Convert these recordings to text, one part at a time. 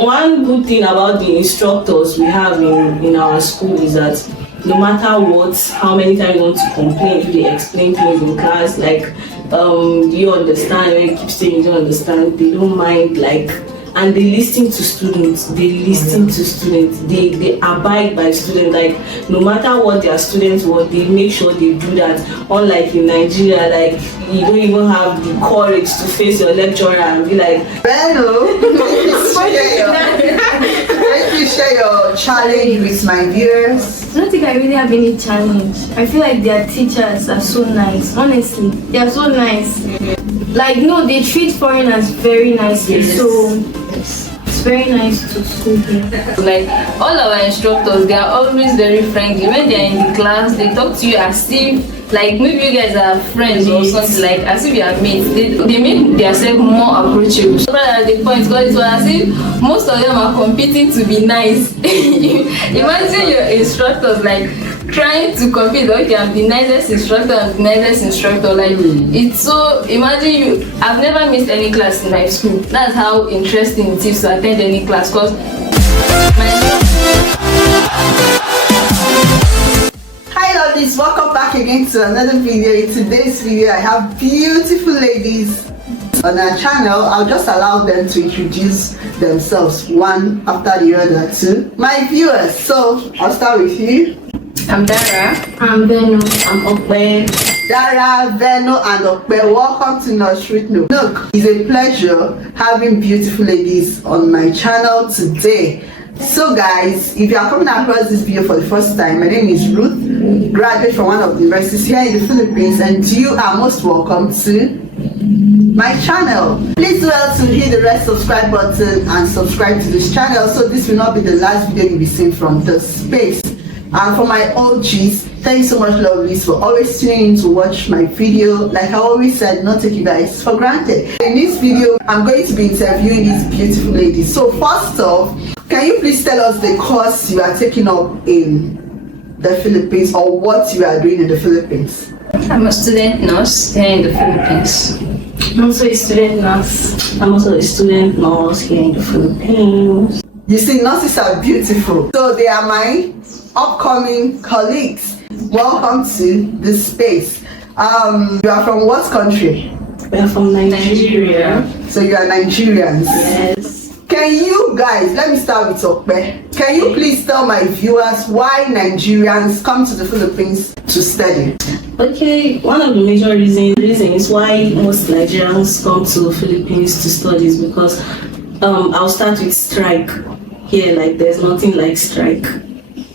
one good thing about the instructors we have in our school is that no matter what, how many times you want to complain, if they explain things in class, like do you understand, when you keep saying you don't understand, they don't mind, like, and they listen to students, they abide by students, like no matter what their students want, they make sure they do that. Unlike in Nigeria, like you don't even have the courage to face your lecturer and be like, Hello. Let me share your challenge with my viewers. I don't think I really have any challenge. I feel like their teachers are so nice. Honestly, they are so nice. Like, no, they treat foreigners very nicely. Yes. So it's very nice to school here. Like all our instructors, they are always very friendly. When they are in the class, they talk to you as if, like, maybe you guys are friends or something, like as if you are mates. They make themselves more approachable. So at the point, because it was as if most of them are competing to be nice. Imagine your instructors like trying to compete. Okay, I'm the nicest instructor, like it's so, imagine you, I've never missed any class in my school. That's how interesting it is to attend any class, because Hi lovelies, welcome back again to another video. In today's video I have beautiful ladies on our channel. I'll just allow them to introduce themselves one after the other to my viewers. So I'll start with you. I'm Dara. I'm Beno. I'm Okwe. Dara, Veno, and Okwe, welcome to Nigerians. Look, it's a pleasure having beautiful ladies on my channel today. So guys, if you are coming across this video for the first time, my name is Ruth, graduate from one of the universities here in the Philippines, and you are most welcome to my channel. Please do well to hit the red subscribe button and subscribe to this channel, so this will not be the last video you'll be seeing from this space. And for my OGs, thank you so much lovelies for always tuning in to watch my video. Like I always said, not take you guys for granted. In this video, I'm going to be interviewing these beautiful ladies. So first off, can you please tell us the course you are taking up in the Philippines, or what you are doing in the Philippines? I'm a student nurse here in the Philippines. I'm also a student nurse. I'm also a student nurse here in the Philippines. You see, nurses are beautiful. So they are my upcoming colleagues. Welcome to this space. You are from what country? We are from Nigeria. So you are Nigerians. Yes. Can you guys, let me start with Okwe. Can you please tell my viewers why Nigerians come to the Philippines to study? Okay, one of the major reasons why most Nigerians come to the Philippines to study is because I'll start with strike. Here, like, there's nothing like strike.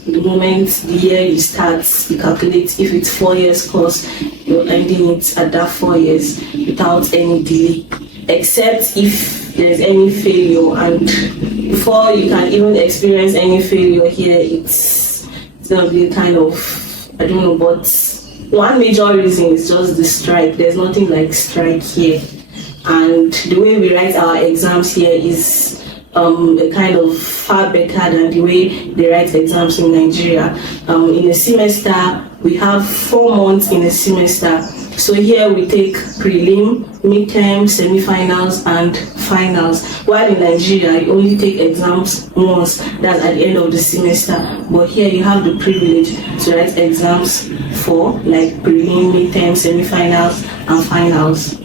The moment the year you start, you calculate if it's 4 years course, you're ending it at that 4 years without any delay, except if there's any failure. And before you can even experience any failure here, it's gonna be kind of, I don't know, but one major reason is just the strike. There's nothing like strike here, and the way we write our exams here is a kind of far better than the way they write exams in Nigeria. In a semester, we have 4 months in a semester. So here we take prelim, midterm, semi-finals, and finals. While in Nigeria, you only take exams once, that's at the end of the semester. But here you have the privilege to write exams for like prelim, midterm, semi-finals, and finals.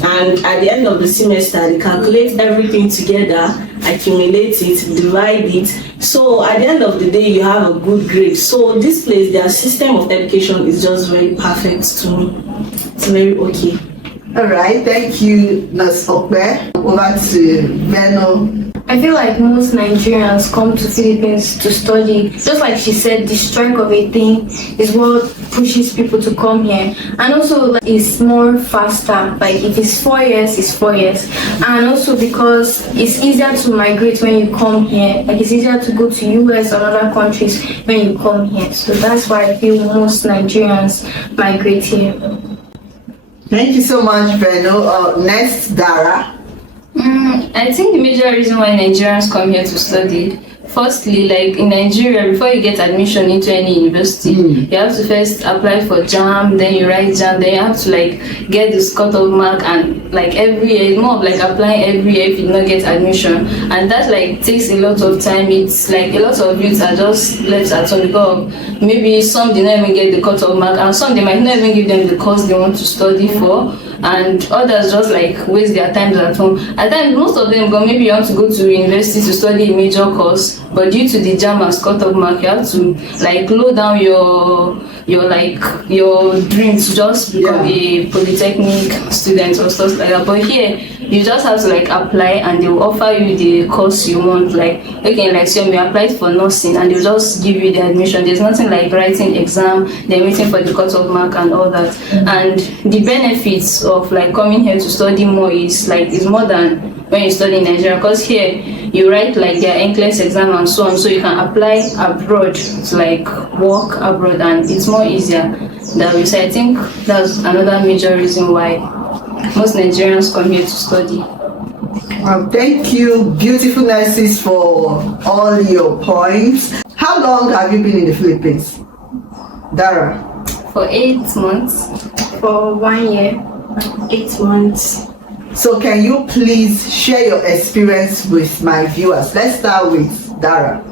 And at the end of the semester, they calculate everything together, accumulate it, divide it. So at the end of the day, you have a good grade. So this place, their system of education is just very perfect to me. It's very okay. All right, thank you, Nurse Okwe. Over to Veno. I feel like most Nigerians come to Philippines to study. Just like she said, the strike of a thing is what pushes people to come here. And also, like, it's more faster. Like, if it's 4 years, it's 4 years. And also because it's easier to migrate when you come here. Like, it's easier to go to US or other countries when you come here. So that's why I feel most Nigerians migrate here. Thank you so much, Veno. Next, Dara. I think the major reason why Nigerians come here to study firstly, like in Nigeria, before you get admission into any university, you have to first apply for JAM, then you write JAM, then you have to like get this cut-off mark, and like every year, it's more of like applying every year if you don't get admission, and that like takes a lot of time. It's like a lot of youths are just left at home because maybe some did not even get the cut-off mark, and some they might not even give them the course they want to study for, and others just like waste their time at home. At times, most of them go, maybe you want to go to university to study a major course, but due to the JAM and cut-off mark, you have to like low down your dream to just become a polytechnic student or stuff like that. But here, you just have to like apply, and they will offer you the course you want. Like, okay, like so you applied for nursing, and they'll just give you the admission. There's nothing like writing exam, then waiting for the cut-off mark and all that. And the benefits of like coming here to study more is more than when you study in Nigeria, because here you write like their NCLEX exam and so on, so you can apply abroad to like work abroad, and it's more easier that way. So I think that's another major reason why most Nigerians come here to study. Thank you, beautiful nurses, for all your points. How long have you been in the Philippines, Dara? For 8 months. For 1 year. 8 months. So can you please share your experience with my viewers? Let's start with Dara.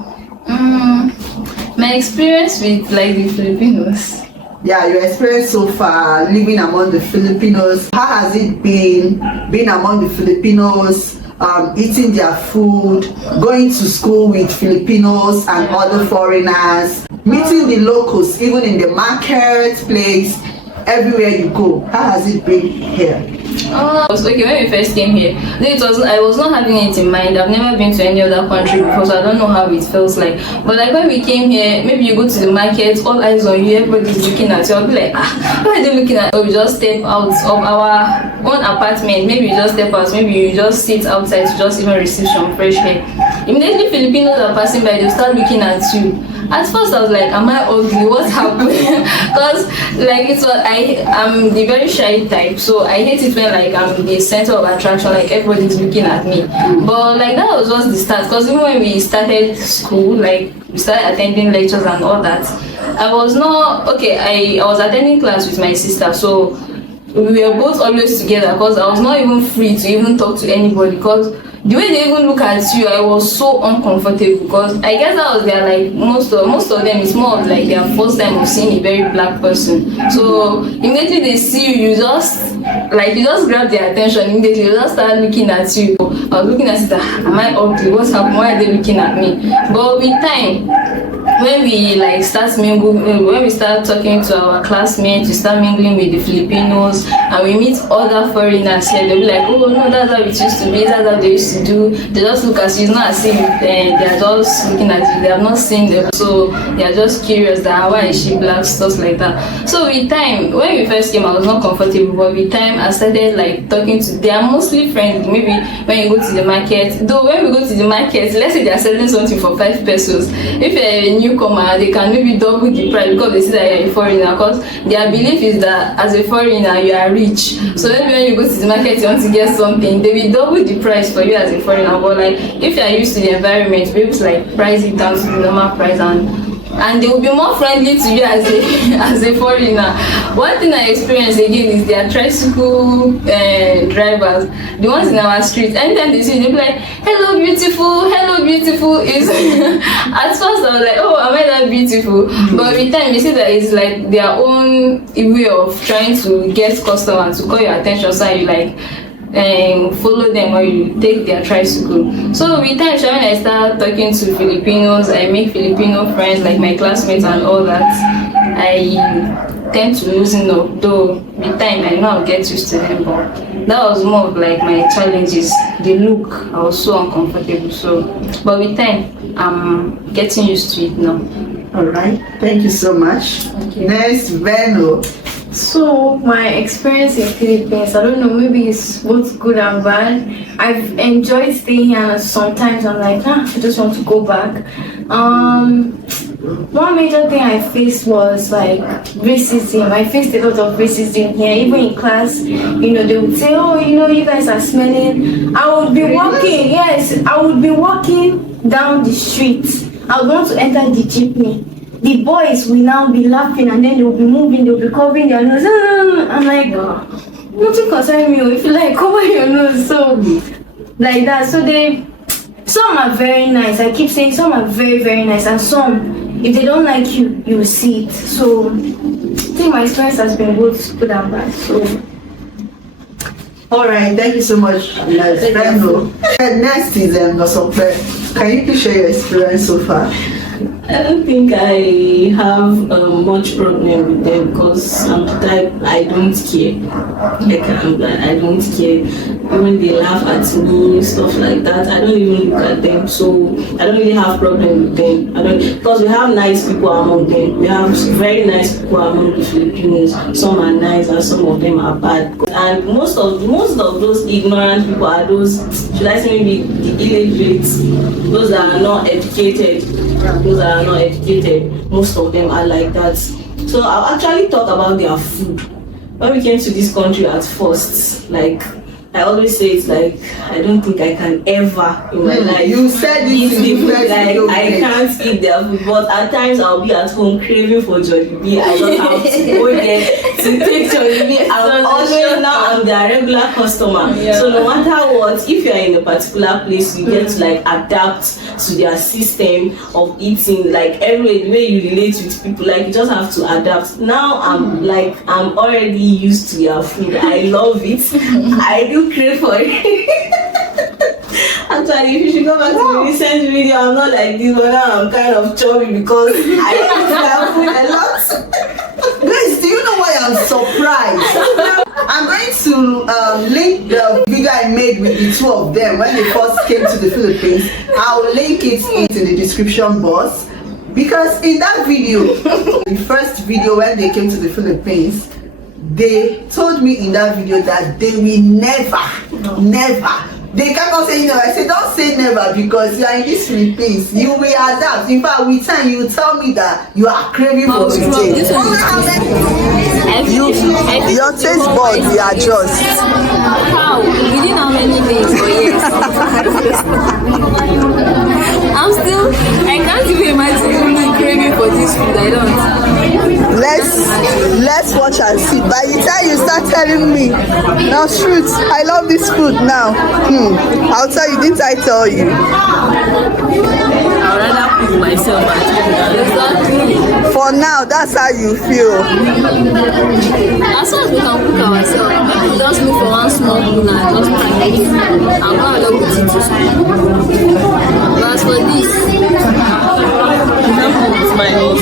My experience with like the Filipinos. Yeah, your experience so far living among the Filipinos. How has it been being among the Filipinos, eating their food, going to school with Filipinos and other foreigners, meeting the locals even in the marketplace, everywhere you go? How has it been here? Okay, when we first came here, I was not having it in mind. I've never been to any other country before, so I don't know how it feels like. But like when we came here, maybe you go to the market, all eyes on you, everybody's looking at you. I'll be like, why are they looking at us? We just step out of our own apartment, maybe you just step out, maybe you just sit outside to just even receive some fresh air. Immediately Filipinos are passing by, they'll start looking at you. At first I was like, am I ugly? What's happening? Because like I'm the very shy type, so I hate it when like I'm the center of attraction, like everybody's looking at me. But like that was just the start, because even when we started school, like we started attending lectures and all that, I was attending class with my sister, so we were both always together, because I was not even free to even talk to anybody, because the way they even look at you, I was so uncomfortable, because I guess that was their like most of them, it's more of like their first time of seeing a very black person. So immediately they see you, you just grab their attention. Immediately you just start looking at you. I was looking at it, am I ugly? What's happening? Why are they looking at me? But with time, when we like start mingling, when we start talking to our classmates, we start mingling with the Filipinos, and we meet other foreigners here, they'll be like, oh no, that's how it used to be, that's how they used to do. They just look at you, it's not as if they are just looking at you, they have not seen them, so they are just curious that why is she black, stuff like that. So with time, when we first came, I was not comfortable, but with time I started like talking to, they are mostly friendly. Maybe when you go to the market, though when we go to the market, let's say they are selling something for 5 pesos, if you're a newcomer, they can maybe double the price, because they see that you're a foreigner, because their belief is that as a foreigner you are rich. So maybe when you go to the market, you want to get something, they will double the price for you as a foreigner. But like if you are used to the environment, be able to like price it down to the normal price, and they will be more friendly to you as a foreigner. One thing I experienced again is their tricycle drivers, the ones in our street. Anytime they see you, they'll be like, hello beautiful, hello beautiful. Is at first I was like, oh, am I that beautiful? But with time you see that it's like their own way of trying to get customers to call your attention, so you like follow them or you take their tricycle. So with time, when I start talking to Filipinos, I make Filipino friends like my classmates and all that. I tend to loosen up, though with time I know I'll get used to them, but that was more of like my challenges. The look, I was so uncomfortable, but with time I'm getting used to it now. Alright, thank you so much. Next, Veno. So my experience in Philippines, I don't know, maybe it's both good and bad. I've enjoyed staying here, and sometimes I'm like, I just want to go back. one major thing I faced was like racism. I faced a lot of racism here, even in class. You know, they would say, "Oh, you know, you guys are smelling." I would be walking. Yes, I would be walking down the street. I would want to enter the jeepney. The boys will now be laughing, and then they will be moving. They will be covering their nose. I'm like, nothing concerns me. If you like, cover your nose. So like that. So some are very nice. I keep saying some are very, very nice, and some, if they don't like you, you will see it. So I think my experience has been both good and bad. So All right, thank you so much, Nurse Brando. Next is Nosokwe. Can you please share your experience so far? I don't think I have much problem with them because I'm the type I don't care. I don't care. When they laugh at me, stuff like that, I don't even look at them. So I don't really have problem with them. Because we have nice people among them. We have very nice people among the Filipinos. Some are nice and some of them are bad. And most of those ignorant people are those, should I say maybe the illiterates, those that are not educated. Those that are not educated, most of them are like that. So I'll actually talk about their food. When we came to this country at first, like I always say, it's like I don't think I can ever in my life. You said eat this the food. in Like I can't eat their food, but at times I'll be at home craving for Jollibee. I don't have to go there to take Jollibee. I'm their regular customer. Yeah. So no matter what, if you are in a particular place, you get to like adapt to their system of eating. Like every the way you relate with people, like you just have to adapt. Now I'm already used to their food. I love it. I do crave for it. Actually, if you should go back to the recent video, I'm not like this, but now I'm kind of chubby because I eat their food a lot. Guys, do you know why I'm surprised? I'm going to link the video I made with the two of them when they first came to the Philippines. I'll link it in the description box. Because in that video, the first video when they came to the Philippines, they told me in that video that they will never. They kept on saying never. I said, don't say never because you are in these Philippines. You will adapt. In fact, with time, you will tell me that you are craving for it. Your taste buds will adjust. How? Within how many days or years? I can't even imagine me craving for this food. I don't. Let's watch and see. By the time you start telling me, now shoot, I love this food now. I'll tell you, didn't I tell you? I'd rather cook myself at home. Exactly. For now, that's how you feel. As soon as we can cook ourselves, we just look for one small spoon and just put it in. I'm not allowed to eat it. But as for this, it's my own.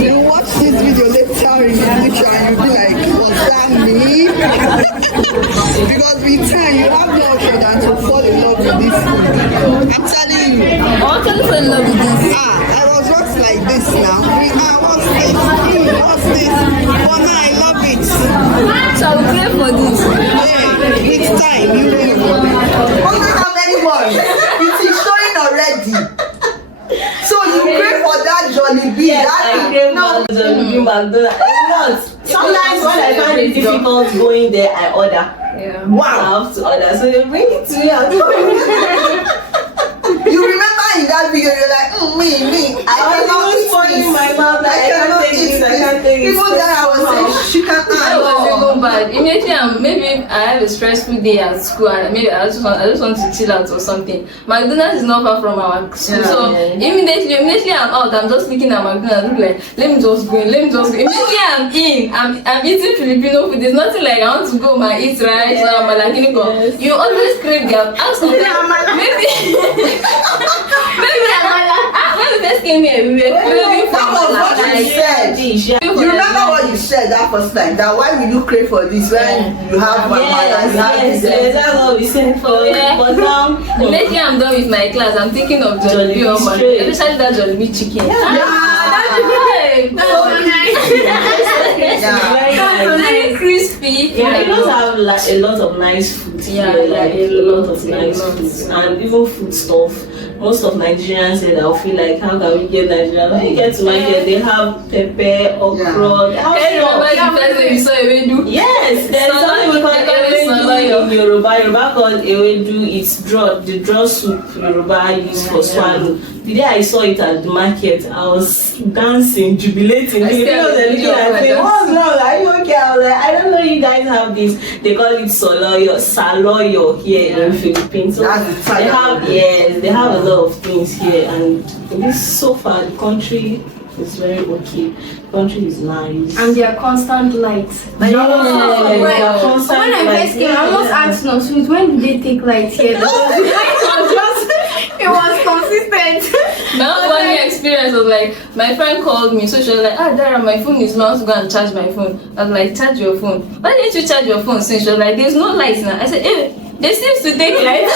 You watch this video later in the future and you'll be like, was that me? Because with time you have no option than to fall in love with this food. I'm telling you. I want to fall in love with this. I was just like this now. What's this? What's this? But now I love it. So I will crave for this. Yeah, with time you will. Only how many more? It is showing already. So you crave for that Jollibee. Yes, I crave for Jollibee McDonald. Sometimes when I find it difficult going there, I order. Yeah. Wow. I have to order. So they bring it to me. You remember in that video, you're like, me. I cannot eat in my this. mouth. I cannot take this. I can't take it. People that I was saying, she can't That was even bad. Immediately, maybe I have a stressful day at school and maybe I just want to chill out or something. McDonald's is not far from our school, so immediately I'm out. I'm just looking at McDonald's, like, let me just go in. Immediately I'm in. I'm eating Filipino food. There's nothing like I want to go and eat rice or malakiniko. Yes. You always crave their maybe when we first came here, we were craving for that was what you said. You remember what you said that first time? That why will you crave for this when you have one yes, that's what we said for but now immediately I'm done with my class, I'm thinking of Jollibee or especially that Jollibee chicken. That's very crispy Yeah, it does have like a lot of nice food. Yeah, here, yeah, like a a lot lot, of a nice lot. food and even food stuff. Most of Nigerians say they'll feel like, how can we get Nigeria? When you get to market, they have pepper, okra, they have Can you remember stuff. the first time you saw Ewedu? Yes, there's something we call Ewedu in Yoruba. Yoruba called Ewedu. It's draw, the draw soup Yoruba use for swallow. The day I saw it at the market, I was dancing, jubilating. I The still have people the video of my saying, dance. what's wrong? Are you okay? I was like, I don't know you guys have this. They call it saloyo here in Philippines. So That's the they Italian. have, yes, they have a lot of things here, and this so far the country is very okay. The country is nice. And their constant lights. Like, When I constant first came, I almost asked no sweet, when did they take lights here? Because the light was just, it was consistent. My funny experience was like, my friend called me, so she was like, Dara, my phone is low, I want to go and charge my phone. I was like, charge your phone. Why didn't you charge your phone? Since she was like, there's no lights now. I said, they seems to take lights.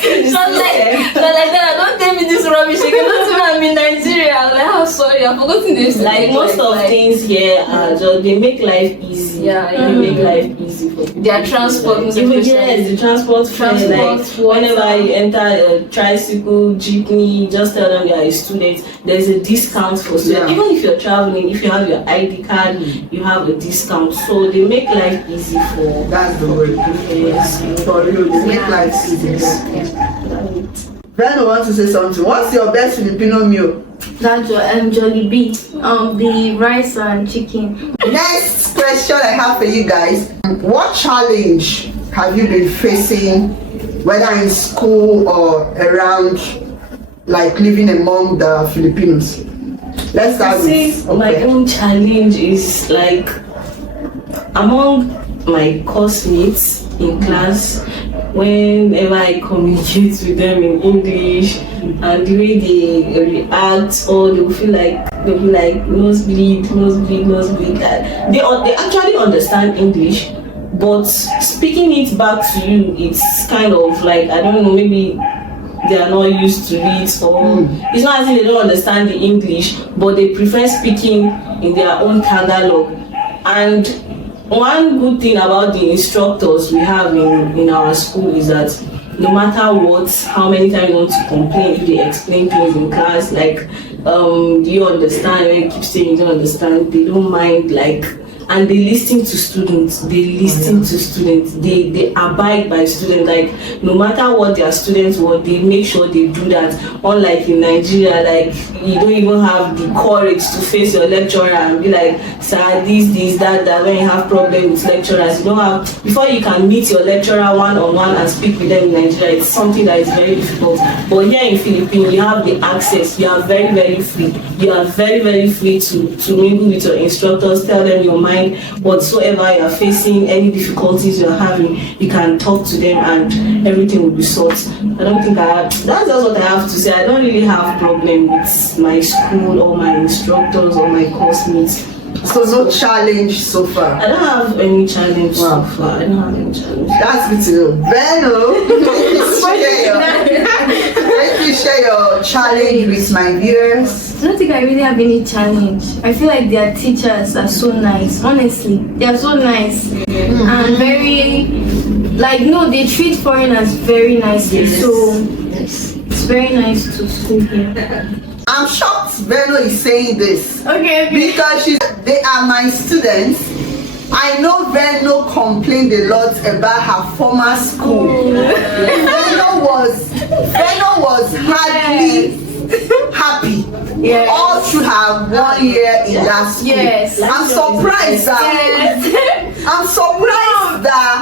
She was like, Dara, don't tell me this rubbish again. Don't tell me I'm in Nigeria. I was like, oh, sorry, I've forgotten this. Like most of things here are just, they make life easy. Yeah, they make life easy for people. Their transport, Like, most even especially. yes, the transport fare, like water. whenever you enter a tricycle, jeepney, just tell them you are a student. There's a discount for students. Yeah. Even if you're traveling, if you have your ID card, you have a discount. So they make life easy for. That's the word. Yes. For you, they make life easy. Veno wants to say something. What's your best Filipino meal? That's Jollibee. The rice and chicken. Next question I have for you guys. What challenge have you been facing, whether in school or around, like living among the Filipinos? Let's start with My own challenge is like among my classmates in class, whenever I communicate with them in English and the way they react, or they'll be like nosebleed. They actually understand English, but speaking it back to you, it's kind of like, I don't know, maybe they are not used to it, or it's not as if they don't understand the English, but they prefer speaking in their own Tagalog. And one good thing about the instructors we have in our school is that no matter what, how many times you want to complain, if they explain things in class, like, do you understand? When you keep saying you don't understand, they don't mind, like, and they listen to students. They abide by students. Like, no matter what their students want, they make sure they do that. Unlike in Nigeria, like, you don't even have the courage to face your lecturer and be like, sir, this, that. When you have problems with lecturers, you don't have, before you can meet your lecturer one-on-one and speak with them in Nigeria, it's something that is very difficult. But here in Philippines, you have the access. You are very, very free. You are very, very free to mingle with your instructors, tell them your mind, whatsoever you are facing, any difficulties you are having, you can talk to them and everything will be sorted. I don't think that's just what I have to say. I don't really have problem with my school or my instructors or my classmates. So no challenge so far. I don't have any challenge so far. I don't have any challenge. That's good to know. Veno, please share your challenge with my viewers. I don't think I really have any challenge. I feel like their teachers are so nice. Honestly, they are so nice and very, like, no, they treat foreigners very nicely. Yes. So it's very nice to school here. I'm shocked Veno is saying this Okay. because they are my students. I know Veno complained a lot about her former school. Veno was hardly happy all through her 1 year in that school. Yes. I'm surprised that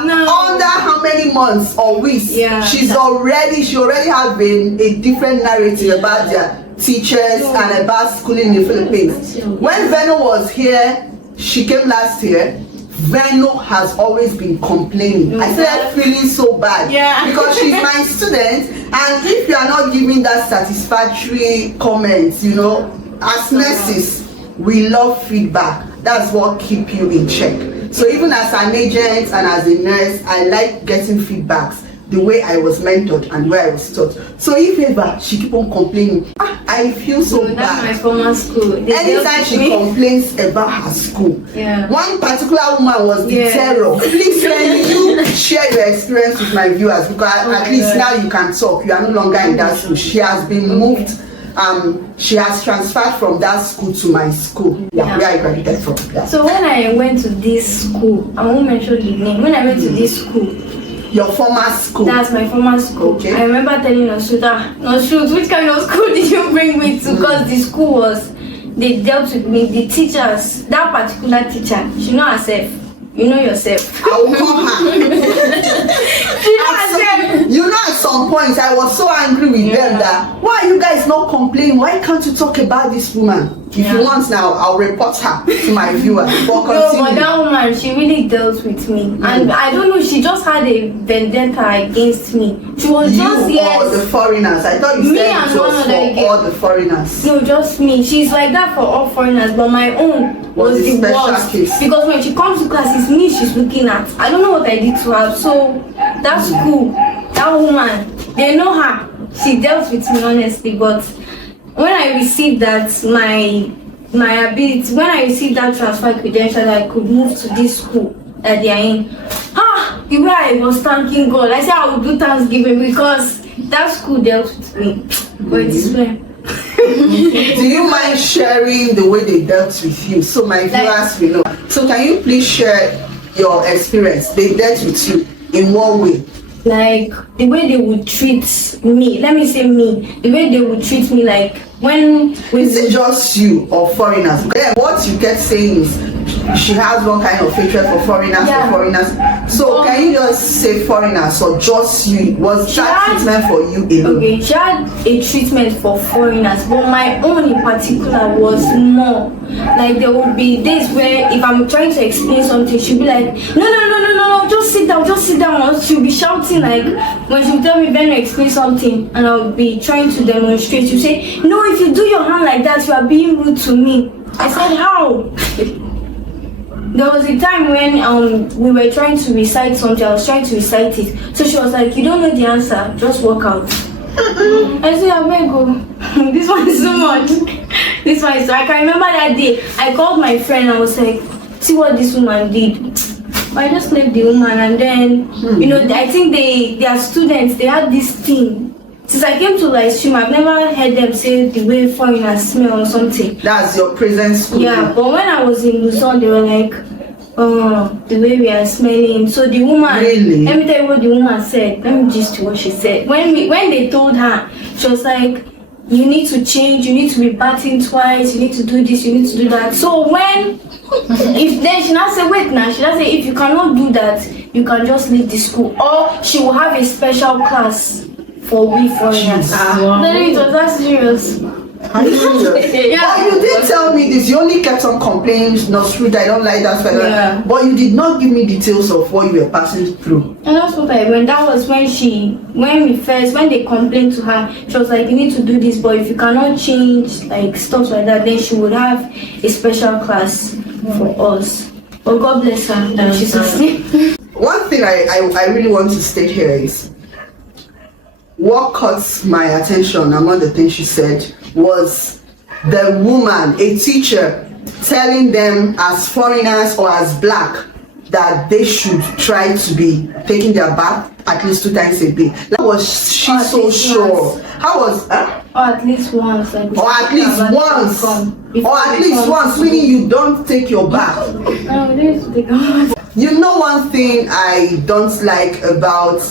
No. under how many months or weeks she already having a different narrative about their teachers and about schooling in the Philippines. When Veno was here, she came last year. Veno has always been complaining. I started feeling so bad because she's my student, and if you are not giving that satisfactory comments, you know, as nurses, we love feedback. That's what keep you in check. So even as an agent and as a nurse, I like getting feedbacks. the way I was mentored and the way I was taught. So if ever she keep on complaining, I feel so bad. That's my former school. Anytime she complains about her school, one particular woman was the terror. Please, can you share your experience with my viewers, because at least now you can talk. You are no longer in that school. She has been moved. She has transferred from that school to my school. Where I graduated from. So when I went to this school, I won't mention the name. When I went to this school, your former school. That's my former school. Okay. I remember telling Noshuta, which kind of school did you bring me to? Because the school was, they dealt with me, the teachers, that particular teacher, she know herself. You know yourself. I will call her. You know, at some point I was so angry with them that why are you guys not complaining? Why can't you talk about this woman? If you want now, I'll report her to my viewers. No, but that woman, she really dealt with me. And I don't know, she just had a vendetta against me. She was just all the foreigners. I thought you said it was for all the foreigners. No, just me. She's like that for all foreigners, but my own was the worst. Case. Because when she comes to class, it's me she's looking at. I don't know what I did to her. So that's cool. That woman, they know her. She dealt with me honestly, but when I received that my ability, when I received that transfer credential that I could move to this school that they are in, the way I was thanking God, I said I would do Thanksgiving because that school dealt with me. But it's fair. Do you mind sharing the way they dealt with you so my viewers will know? So can you please share your experience? They dealt with you in what way? Like the way they would treat me, let me say me, the way they would treat me, like when is it just you or foreigners? Then what you kept saying is she has one kind of hatred for foreigners. So can you just say foreigners or just you? Was that treatment for you alone? Okay, she had a treatment for foreigners, but my own in particular was more. Like there would be days where if I'm trying to explain something, she'll be like, no, just sit down. Or she'll be shouting like when she'll tell me when to explain something and I'll be trying to demonstrate. She'll say, no, if you do your hand like that, you are being rude to me. I said, how? There was a time when we were trying to recite something, I was trying to recite it. So she was like, you don't know the answer, just walk out. I said, I better go. This one is so much. This one is so. I can remember that day, I called my friend and I was like, see what this woman did. I just left the woman and then, you know, I think they are students, they had this thing. Since I came to live stream, I've never heard them say the way foreigners smell or something. That's your present school. Yeah, but when I was in Luzon, they were like, oh, the way we are smelling. So the woman, really? Let me tell you what the woman said. Let me just what she said. When they told her, she was like, you need to change, you need to be bathing twice, you need to do this, you need to do that. So when, if then she now say, wait now, she now say, if you cannot do that, you can just leave the school. Or she will have a special class for we foreigners. Then it was that serious. But you did tell me this. You only kept on complaining, not true, I don't like that fella. Yeah. But you did not give me details of what you were passing through. And that's what I went. That was when when they complained to her, she was like, you need to do this, but if you cannot change like stuff like that, then she would have a special class for us. But God bless her that she sustained. One thing I really want to state here is what caught my attention among the things she said was the woman, a teacher, telling them as foreigners or as black that they should try to be taking their bath at least 2 times a day. That was she so sure. How was or at least once. Like, or at least once. Or at least once, meaning you don't take your bath. You know one thing I don't like about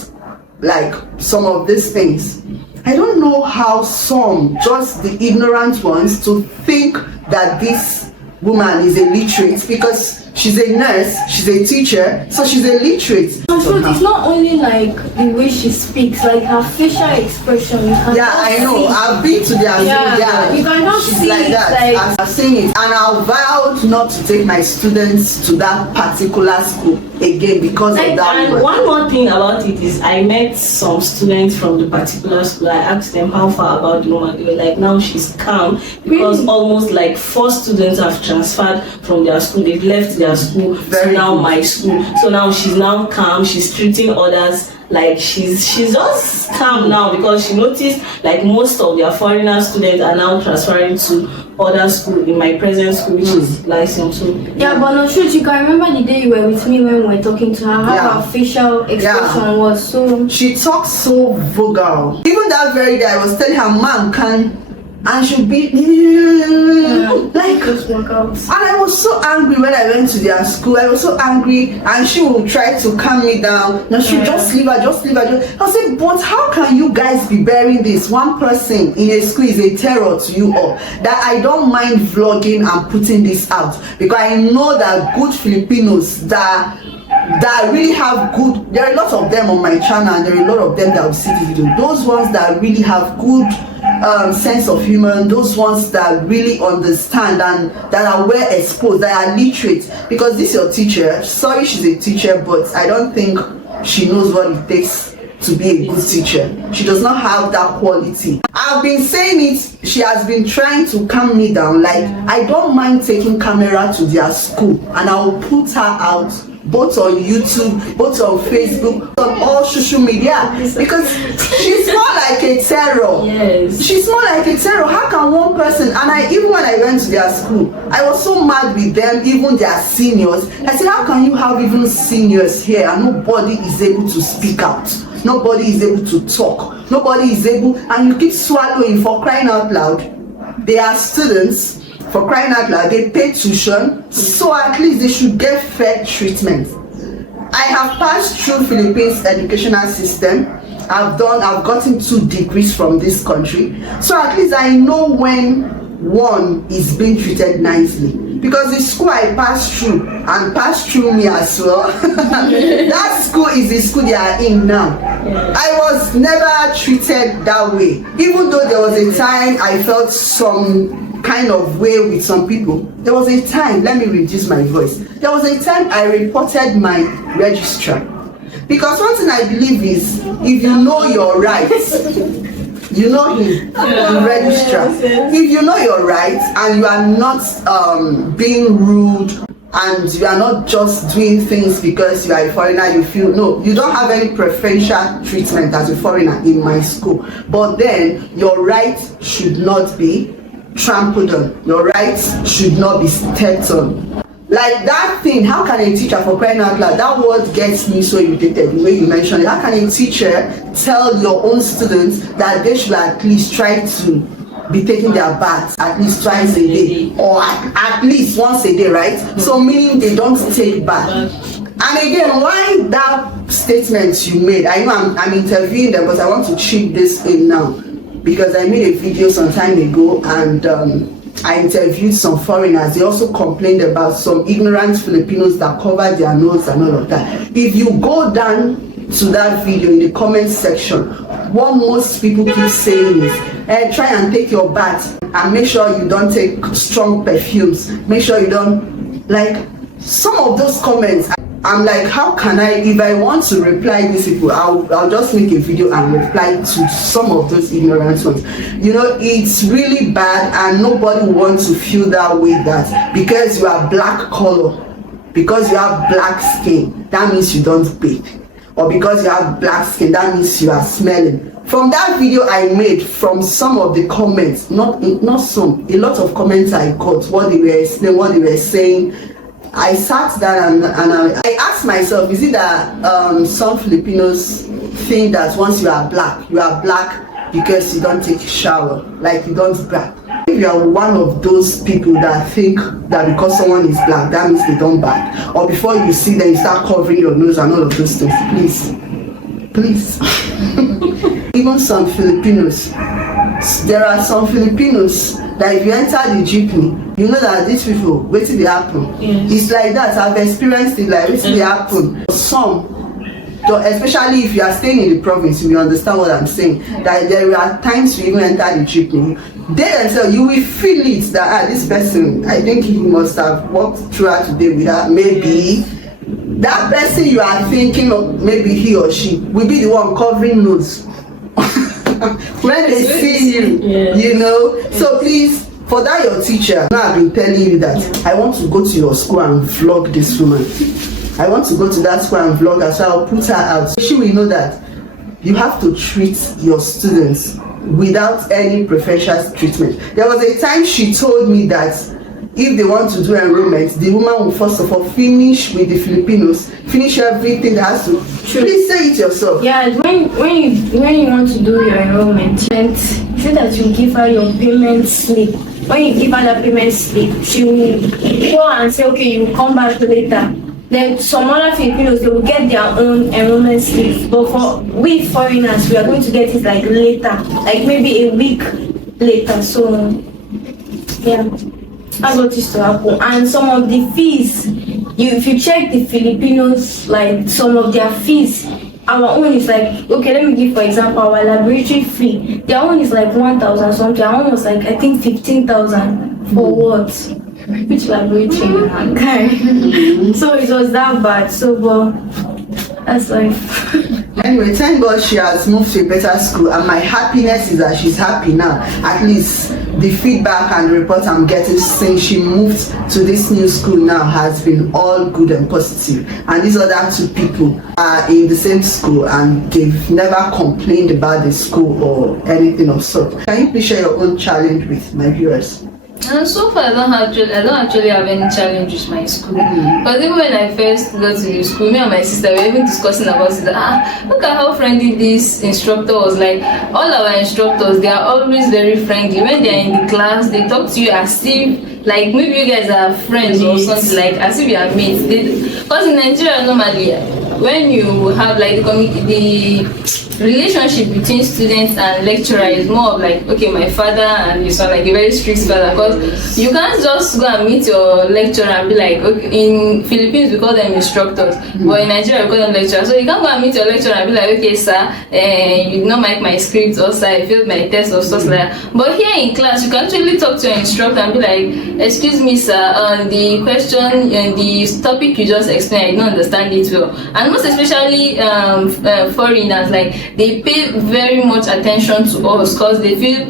like some of these things, I don't know how some, just the ignorant ones, to think that this woman is illiterate because she's a nurse, she's a teacher, so she's illiterate. So it's not only like the way she speaks, like her facial expression. I know. I've been to their you can just she's see like that. Like, I've seen it, and I vowed not to take my students to that particular school again because of that. And one more thing about it is, I met some students from the particular school. I asked them how far about the woman. They were like, now she's calm because almost like 4 students have transferred from their school. They've left their school to now my school. So now she's now calm. she's treating others like she's just calm now, because she noticed like most of their foreigner students are now transferring to other school in my present school, which is licensed. So yeah, but no truth, you can remember the day you were with me when we were talking to her, how her facial expression was so. She talks so vulgar. Even that very day, I was telling her, man, and she'll be like, and I was so angry when I went to their school. I was so angry, and she will try to calm me down. No, she'll just leave her. I'll say, but how can you guys be bearing this? One person in a school is a terror to you all. That I don't mind vlogging and putting this out, because I know that good Filipinos that really have good, there are a lot of them on my channel, and there are a lot of them that will see the video. Those ones that really have good sense of humor, those ones that really understand and that are well exposed, that are literate. Because this is your teacher. Sorry, she's a teacher, but I don't think she knows what it takes to be a good teacher. She does not have that quality. I've been saying it, she has been trying to calm me down. Like, I don't mind taking camera to their school and I will put her out, both on YouTube, both on Facebook, on all social media, because she's more like a terror. Yes. She's more like a terror. How can one person, and even when I went to their school, I was so mad with them, even their seniors. I said, how can you have even seniors here and nobody is able to speak out? Nobody is able to talk. Nobody is able, and you keep swallowing, for crying out loud. They are students. For crying out loud, they pay tuition, so at least they should get fair treatment. I have passed through Philippines educational system. I've gotten 2 degrees from this country, so at least I know when one is being treated nicely. Because the school I passed through, and passed through me as well, that school is the school they are in now. I was never treated that way. Even though there was a time I felt some kind of way with some people. There was a time, let me reduce my voice. There was a time I reported my registrar. Because one thing I believe is, if you know your rights, you know him, the registrar. If you know your rights and you are not being rude, and you are not just doing things because you are a foreigner, you feel, no, you don't have any preferential treatment as a foreigner in my school. But then your rights should not be trampled on. Your rights should not be stepped on. Like that thing, how can a teacher, for crying out loud, that word gets me so irritated, the way you mentioned it. How can a teacher tell your own students that they should at least try to be taking their baths at least twice a day, or at least once a day, right? So meaning they don't take bath. And again, why that statement you made? I know I'm interviewing them, but I want to chip this in now, because I made a video some time ago, and I interviewed some foreigners. They also complained about some ignorant Filipinos that cover their nose and all of that. If you go down to that video in the comment section, what most people keep saying is, try and take your bath and make sure you don't take strong perfumes. Make sure you don't, like, some of those comments, I'm like, how can I, if I want to reply these people, I'll just make a video and reply to some of those ignorant ones. You know, it's really bad, and nobody wants to feel that way, that because you are black color, because you have black skin, that means you don't bathe. Or because you have black skin, that means you are smelling. From that video I made, from some of the comments, not some, a lot of comments I got, what they were explaining, what they were saying, I sat down and I asked myself, is it that some Filipinos think that once you are black because you don't take a shower, like you don't bath? If you are one of those people that think that because someone is black, that means they don't bath, or before you see them, you start covering your nose and all of those things, please. Even some Filipinos, there are some Filipinos that if you enter the jeepney, you know that these people, wait till they happen. Yes. It's like that. I've experienced it, like wait till they happen. Some, especially if you are staying in the province, you understand what I'm saying. That there are times you even enter the jeepney, they themselves, you will feel it that this person, I think he must have walked throughout today without, maybe that person you are thinking of, maybe he or she will be the one covering nose when they see you, you know. So please, for that your teacher, now I've been telling you that I want to go to your school and vlog this woman. I want to go to that school and vlog her, so I'll put her out. She will know that you have to treat your students without any preferential treatment. There was a time she told me that if they want to do enrollment, the woman will first of all finish with the Filipinos, finish everything that has to. True. Please say it yourself. Yeah, when you want to do your enrollment, and say that you give her your payment slip. When you give her the payment slip, she will go and say, okay, you will come back later. Then some other Filipinos, they will get their own enrollment slip. But for we foreigners, we are going to get it like later, like maybe a week later. So yeah, that's what used to happen. And some of the fees, if you check the Filipinos, like some of their fees, our own is like, okay, let me give for example our laboratory fee. Their own is like 1,000 something. Our own was like I think 15,000 for what? Which laboratory? Okay. So it was that bad. So but that's life. Anyway, thank God she has moved to a better school, and my happiness is that she's happy now. At least the feedback and the reports I'm getting since she moved to this new school now has been all good and positive. And these other two people are in the same school and they've never complained about the school or anything of sort. Can you please share your own challenge with my viewers? So far, I don't actually have any challenge with my school. But even when I first got to the school, me and my sister were even discussing about it. Look at how friendly this instructor was. Like all our instructors, they are always very friendly. When they are in the class, they talk to you as if like maybe you guys are friends or something, like as if you are mates. Because in Nigeria normally, when you have like the relationship between students and lecturer is more of like, okay, my father and you sound like a very strict father, because you can't just go and meet your lecturer and be like, okay, in Philippines we call them instructors, but in Nigeria we call them lecturers. So you can't go and meet your lecturer and be like, okay sir, you did not like my script, or sir, I failed my test or stuff like that. But here in class you can actually talk to your instructor and be like, excuse me sir, the question, the topic you just explained, I don't understand it well. And most especially foreigners, like they pay very much attention to us because they feel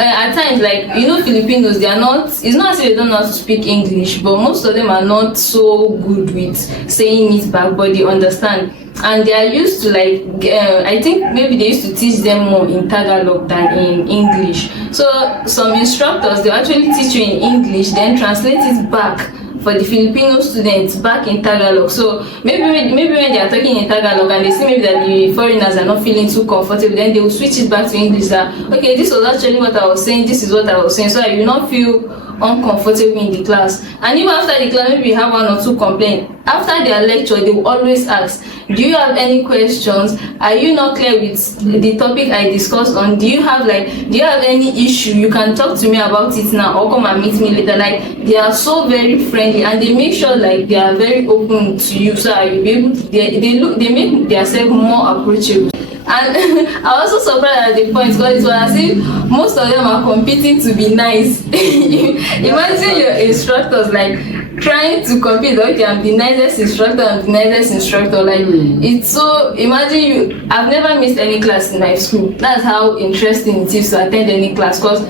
at times, like, you know, Filipinos, they are not, it's not as if they don't know how to speak English, but most of them are not so good with saying it back, but they understand. And they are used to like, I think maybe they used to teach them more in Tagalog than in English. So some instructors, they actually teach you in English, then translate it back for the Filipino students back in Tagalog. So maybe when they are talking in Tagalog and they see maybe that the foreigners are not feeling too comfortable, then they will switch it back to English, that okay, this was actually what I was saying, this is what I was saying, so that you will not feel uncomfortable in the class. And even after the class, maybe you have one or two complaints. After their lecture, they will always ask, do you have any questions? Are you not clear with the topic I discussed on? Do you have any issue? You can talk to me about it now or come and meet me later. Like, they are so very friendly and they make sure like they are very open to you, so you'll be able to, they make themselves more approachable. And I was also surprised at the point because it was as if most of them are competing to be nice. Imagine your instructors like trying to compete. Okay, I'm the nicest instructor, like it's so, imagine I've never missed any class in my school. That's how interesting it is to attend any class, because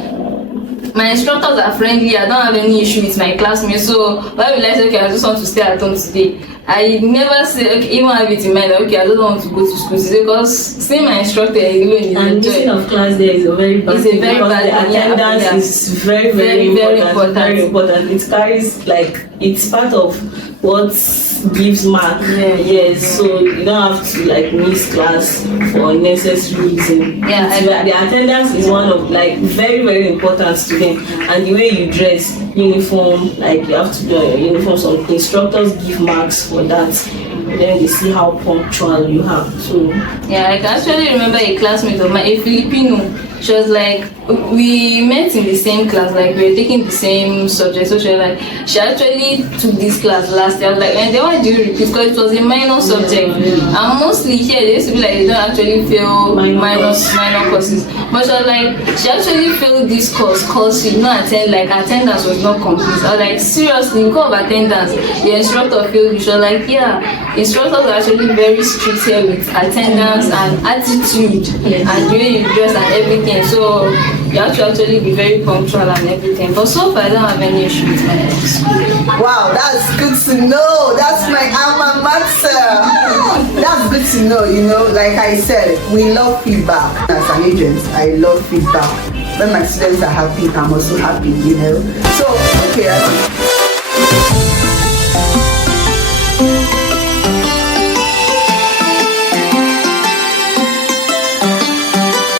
my instructors are friendly. I don't have any issue with my classmates. So why will I say, okay, I just want to stay at home today? I never say, okay, even have it in mind, okay, I don't want to go to school today, because seeing my instructor alone is and missing of class there is a very bad thing, because the attendance is very important. It carries, like, it's part of what gives mark. Yes, so you don't have to like miss class for unnecessary reason. The attendance is one of like very important to them, and the way you dress, uniform, like you have to do your uniform. Some instructors give marks for that, and then they see how punctual you have. So yeah, I can actually remember a classmate of mine, a Filipino. She was like, we met in the same class, like we were taking the same subject. So she was like, she actually took this class last year. I was like, and then why do you repeat? Because it was a minor subject, and mostly here they used to be like, they don't actually fail minor courses. But she was like, she actually failed this course because she did not attend, like attendance was not complete. I was like, seriously, because of attendance, the instructor failed. She was like, yeah, instructors are actually very strict here with attendance and attitude and the way you dress and everything. So you have to actually be very punctual and everything. But so far, I don't have any issue with my boss. Wow, that's good to know. That's my alma mater. That's good to know, you know. Like I said, we love feedback. As an agent, I love feedback. When my students are happy, I'm also happy, you know. So, okay,